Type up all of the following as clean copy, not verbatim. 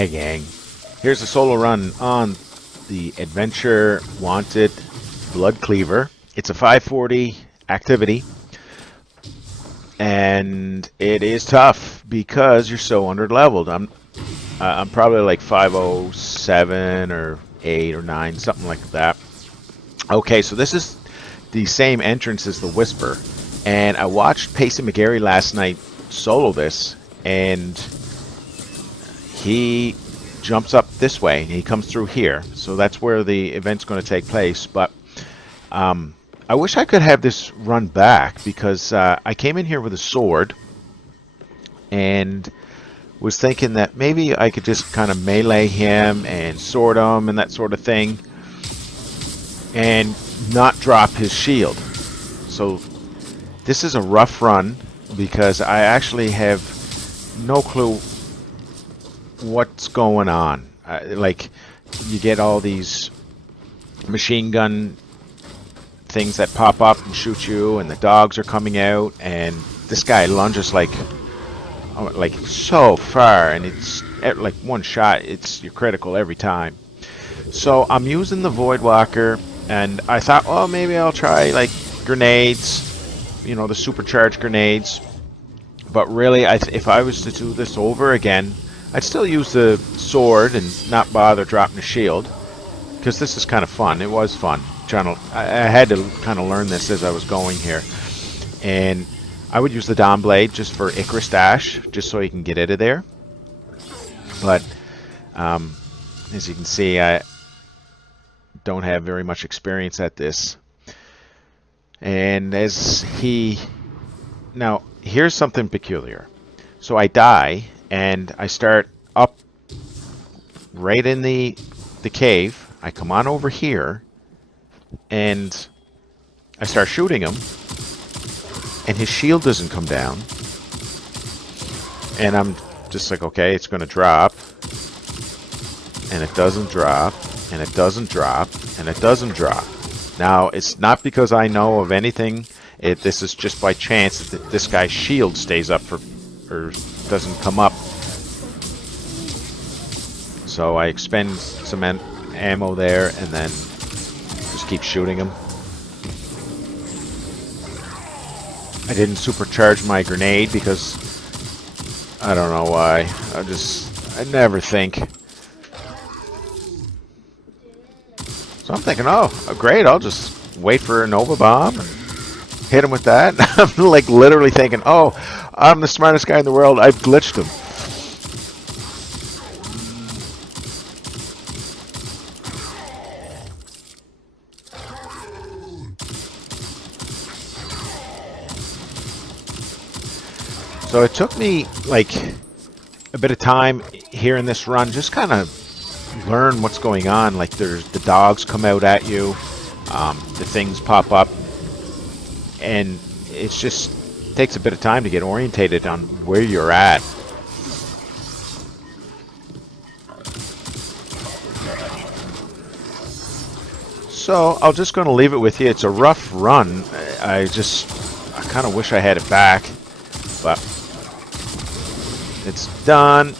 Hey gang, here's a solo run on the Adventure Wanted Blood Cleaver. It's a 540 activity, and it is tough because you're so underleveled. I'm probably like 507 or 8 or 9, something like that. Okay, so this is the same entrance as the Whisper, and I watched Pacey McGarry last night solo this, and he jumps up this way and he comes through here, so that's where the event's going to take place. But I wish I could have this run back because I came in here with a sword and was thinking that maybe I could just kind of melee him and sword him and that sort of thing and not drop his shield. So this is a rough run because I actually have no clue what's going on. Like, you get all these machine gun things that pop up and shoot you, and the dogs are coming out, and this guy lunges like so far, and it's like one shot, you're critical every time. So I'm using the Void Walker, and I thought, well, maybe I'll try like grenades, you know, the supercharged grenades. But really, if I was to do this over again, I'd still use the sword and not bother dropping the shield, because this is kind of fun. It was fun. I had to kind of learn this as I was going here. And I would use the Dawn Blade just for Icarus Dash, just so you can get out of there. But as you can see, I don't have very much experience at this. And now, here's something peculiar. So I die, and I start up right in the cave. I come on over here, and I start shooting him, and his shield doesn't come down. And I'm just like, okay, it's going to drop, and it doesn't drop, and it doesn't drop, and it doesn't drop. Now, it's not because I know of anything. This is just by chance that this guy's shield stays up or doesn't come up. So I expend some ammo there and then just keep shooting him. I didn't supercharge my grenade because I don't know why. I never think. So I'm thinking, oh, great, I'll just wait for a Nova Bomb and hit him with that. I'm like literally thinking, oh, I'm the smartest guy in the world, I've glitched him. So it took me like a bit of time here in this run, just kind of learn what's going on. Like, the dogs come out at you, the things pop up, and it just takes a bit of time to get orientated on where you're at. So I'm just going to leave it with you. It's a rough run. I kind of wish I had it back, but it's done.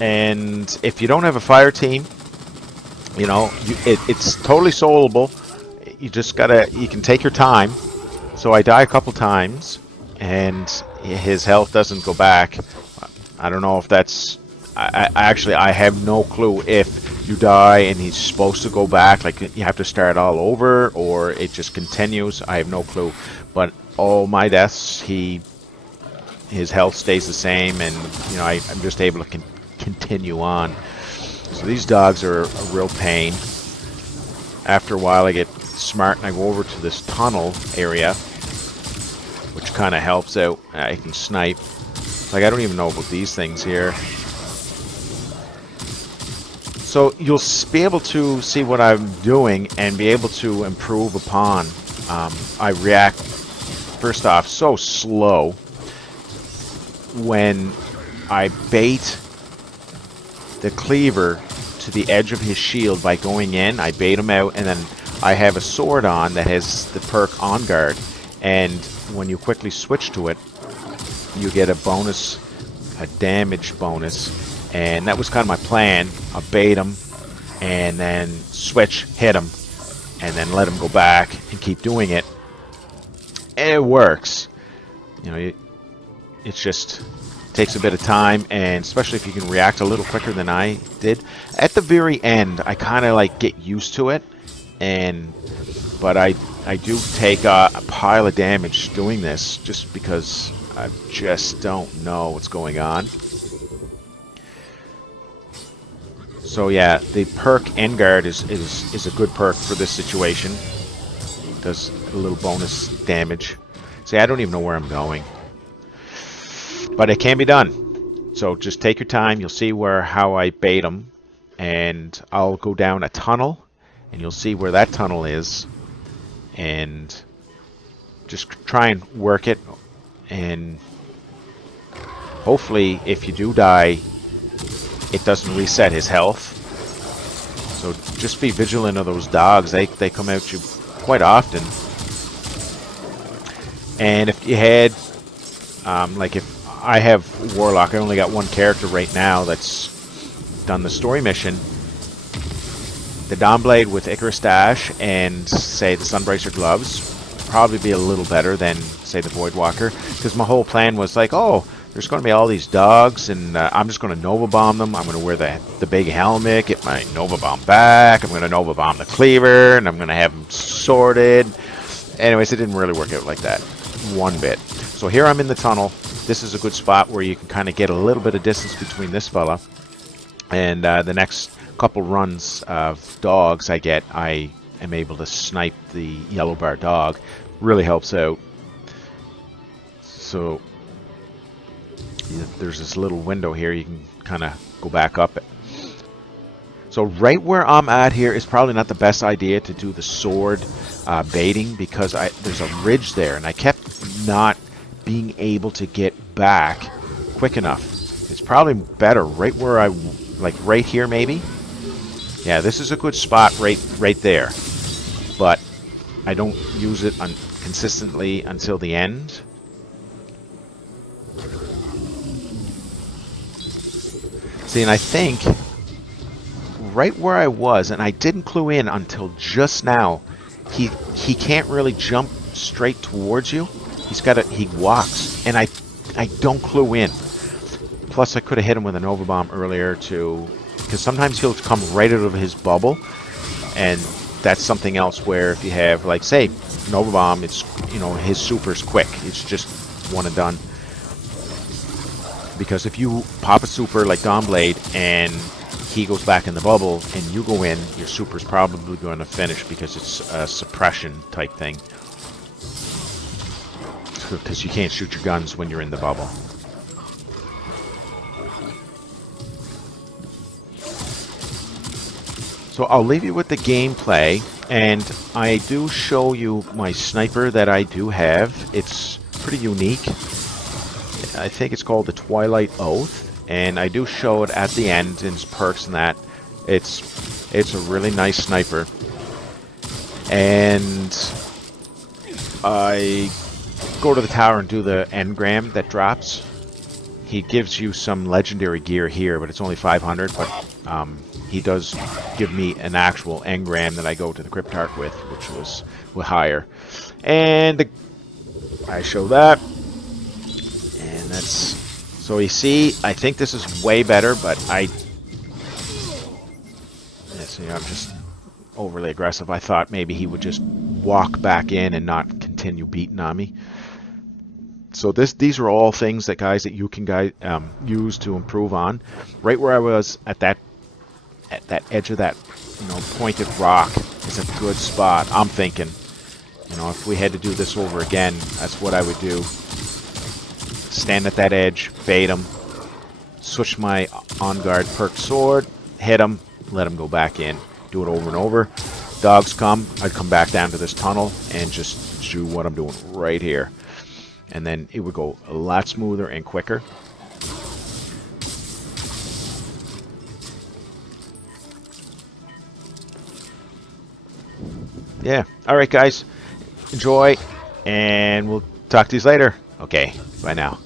And if you don't have a fire team, you know, it's totally soloable. You can take your time. So I die a couple times, and his health doesn't go back. I don't know if that's... I have no clue if you die and he's supposed to go back, like you have to start all over, or it just continues. I have no clue. But all my deaths, his health stays the same, and you know, I'm just able to continue on. So these dogs are a real pain. After a while, I get smart and I go over to this tunnel area, which kind of helps out. I can snipe. Like, I don't even know about these things here. So you'll be able to see what I'm doing and be able to improve upon. I react, first off, so slow when I bait the Cleaver to the edge of his shield by going in. I bait him out, and then I have a sword on that has the perk On Guard, and when you quickly switch to it, you get a bonus, a damage bonus, And that was kind of my plan. I'll bait him, and then switch, hit him, and then let him go back and keep doing it. And it works. You know, it just takes a bit of time, and especially if you can react a little quicker than I did. At the very end, I kind of like get used to it, but I do take a pile of damage doing this just because I just don't know what's going on. So yeah, the perk Endguard is a good perk for this situation. Does a little bonus damage. See, I don't even know where I'm going, but it can be done. So just take your time. You'll see how I bait them, and I'll go down a tunnel, and you'll see where that tunnel is, and just try and work it. And hopefully, if you do die, it doesn't reset his health. So just be vigilant of those dogs. They come at you quite often. And if you had, like if I have Warlock, I only got one character right now that's done the story mission. The Dawnblade with Icarus Dash and, say, the Sunbracer gloves probably be a little better than, say, the Voidwalker. Because my whole plan was like, oh, there's going to be all these dogs, and I'm just going to Nova Bomb them. I'm going to wear the big helmet, get my Nova Bomb back. I'm going to Nova Bomb the Cleaver, and I'm going to have them sorted. Anyways, it didn't really work out like that one bit. So here I'm in the tunnel. This is a good spot where you can kind of get a little bit of distance between this fella and the next couple runs of dogs I get. I am able to snipe the yellow bar dog. Really helps out. So there's this little window here. You can kind of go back up it. So right where I'm at here is probably not the best idea to do the sword baiting, because there's a ridge there, and I kept not being able to get back quick enough. It's probably better right where like right here maybe. Yeah, this is a good spot right there, but I don't use it consistently until the end. See, and I think right where I was, and I didn't clue in until just now, he can't really jump straight towards you. He walks, and I don't clue in. Plus, I could have hit him with a Nova Bomb earlier too, because sometimes he'll come right out of his bubble, and that's something else where if you have, like, say, Nova Bomb, it's, you know, his super's quick. It's just one and done. Because if you pop a super like Dawnblade and he goes back in the bubble and you go in, your super's probably going to finish because it's a suppression type thing. Because you can't shoot your guns when you're in the bubble. So I'll leave you with the gameplay, and I do show you my sniper that I do have. It's pretty unique. I think it's called the Twilight Oath, and I do show it at the end in its perks and that. It's a really nice sniper. And I go to the tower and do the engram that drops. He gives you some legendary gear here, but it's only 500, but he does give me an actual engram that I go to the Cryptarch with, which was higher. And I show that. And that's... So you see, I think this is way better, but I'm just overly aggressive. I thought maybe he would just walk back in and not continue beating on me. So these are all things that you can use to improve on. Right where I was at that edge of that, pointed rock is a good spot. I'm thinking, if we had to do this over again, that's what I would do. Stand at that edge, bait him, switch my on guard perk sword, hit him, let him go back in. Do it over and over. Dogs come, I'd come back down to this tunnel and just do what I'm doing right here. And then it would go a lot smoother and quicker. Yeah. All right, guys. Enjoy, and we'll talk to you later. Okay. Bye now.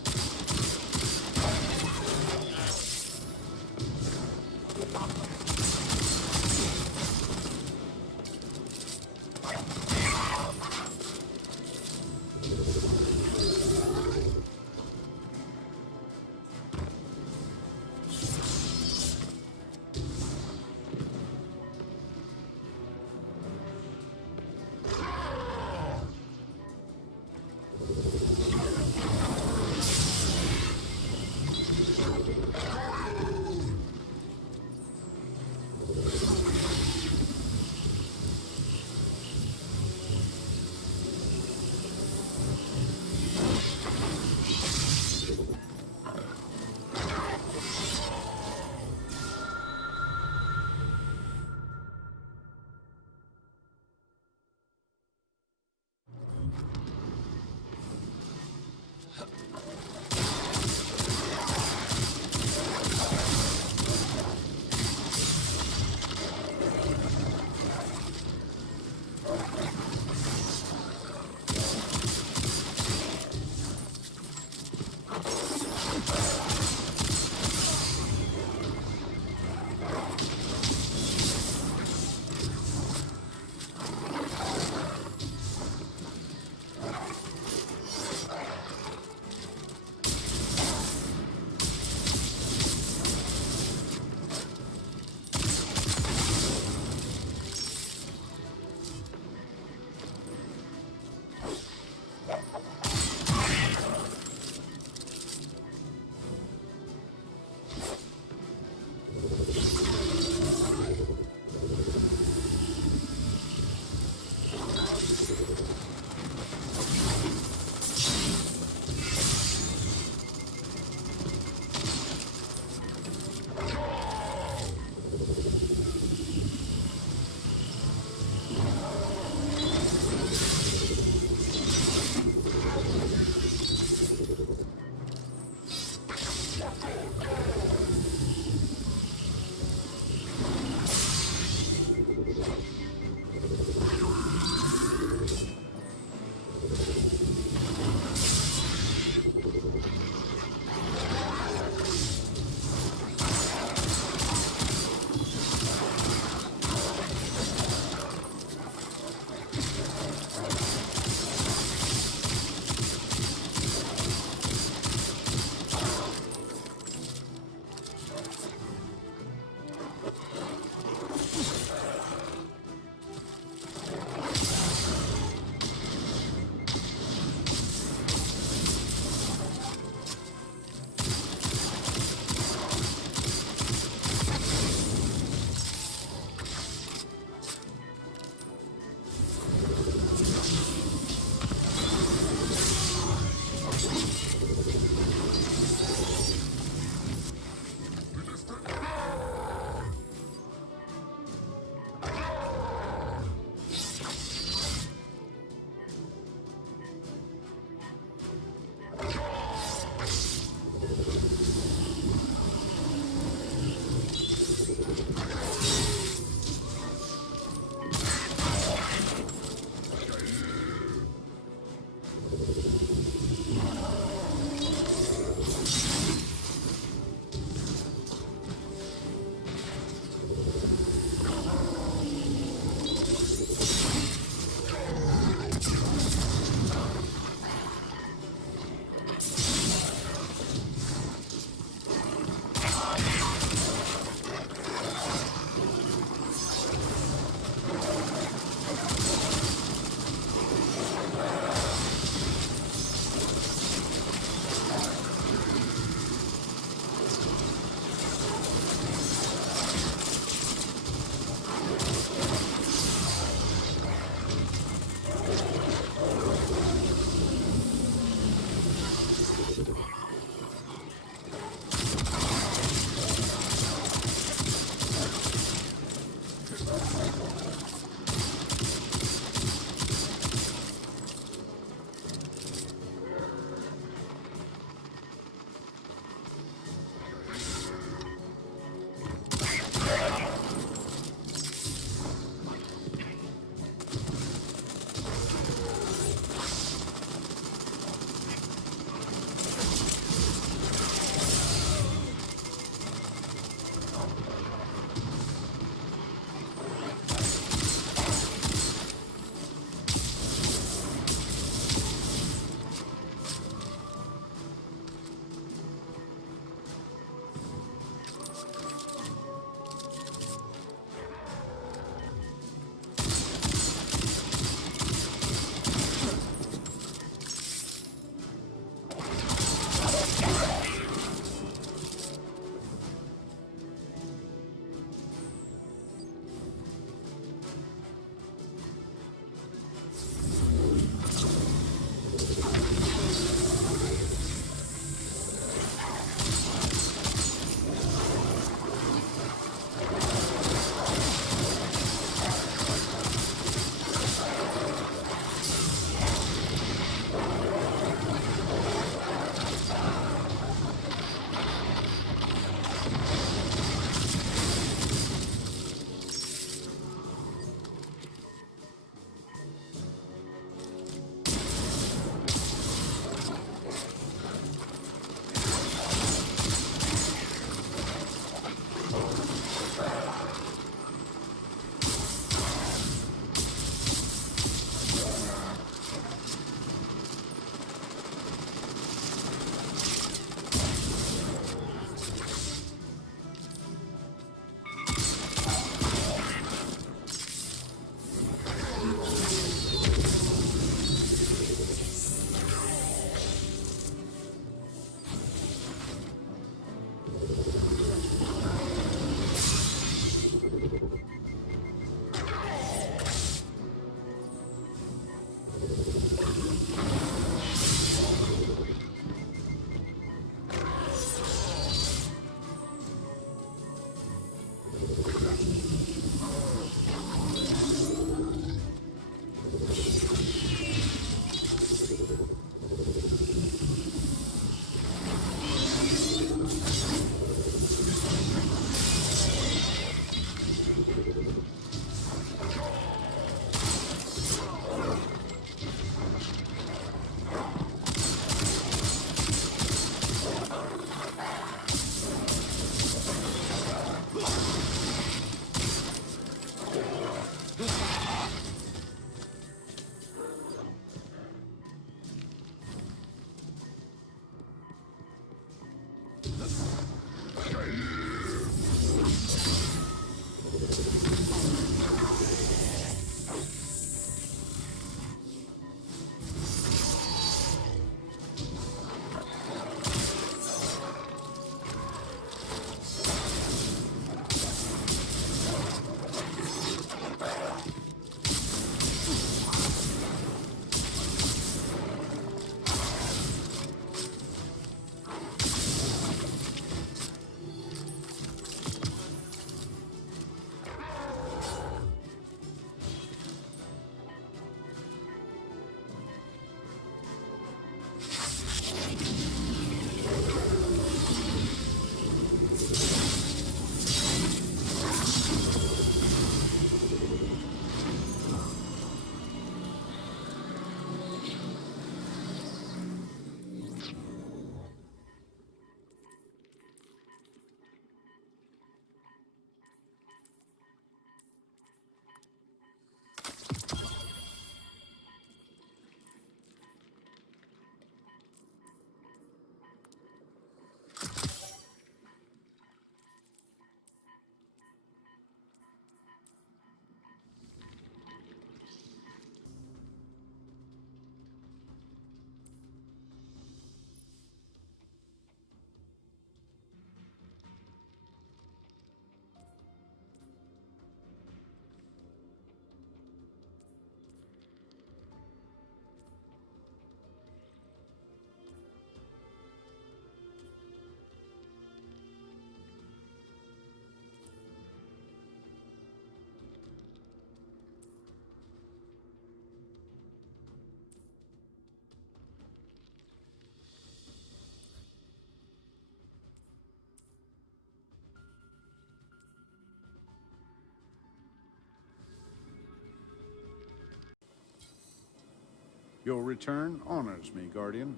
Your return honors me, Guardian.